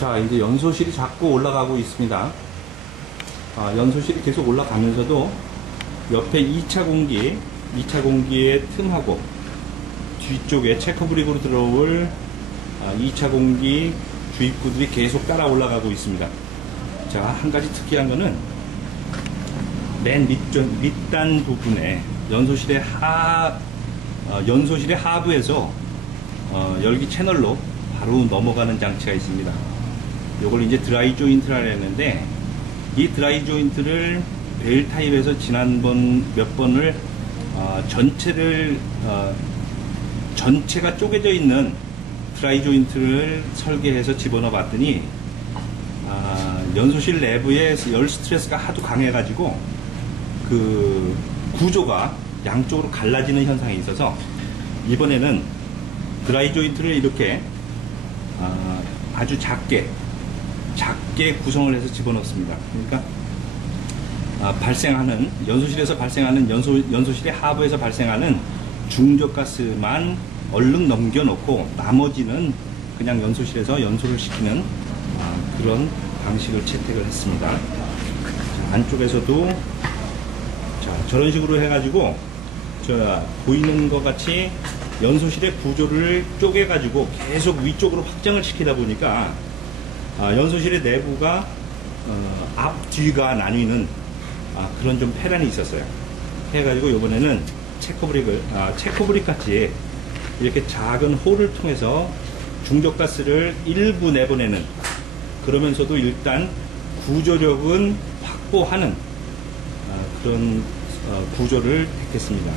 자, 이제 연소실이 자꾸 올라가고 있습니다. 연소실이 계속 올라가면서도 옆에 2차 공기의 틈하고 뒤쪽에 체커브릭으로 들어올 2차 공기 주입구들이 계속 따라 올라가고 있습니다. 자, 한 가지 특이한 거는 맨 밑단 부분에 연소실의 하부에서 열기 채널로 바로 넘어가는 장치가 있습니다. 요걸 이제 드라이 조인트라 했는데, 이 드라이 조인트를 벨 타입에서 지난번 몇 번을 전체가 쪼개져 있는 드라이 조인트를 설계해서 집어넣어 봤더니 연소실 내부에 열 스트레스가 하도 강해가지고 그 구조가 양쪽으로 갈라지는 현상이 있어서 이번에는 드라이 조인트를 이렇게 아주 작게 구성을 해서 집어넣습니다. 그러니까 연소실에서 발생하는 연소실의 하부에서 발생하는 중저가스만 얼른 넘겨놓고 나머지는 그냥 연소실에서 연소를 시키는 그런 방식을 채택을 했습니다. 자, 안쪽에서도 저런 식으로 해가지고 보이는 것 같이 연소실의 구조를 쪼개가지고 계속 위쪽으로 확장을 시키다 보니까 연소실의 내부가 앞, 뒤가 나뉘는 그런 좀 폐란이 있었어요. 해가지고 이번에는 체커브릭 같이 이렇게 작은 홀을 통해서 중저가스를 일부 내보내는, 그러면서도 일단 구조력은 확보하는 그런 구조를 택했습니다.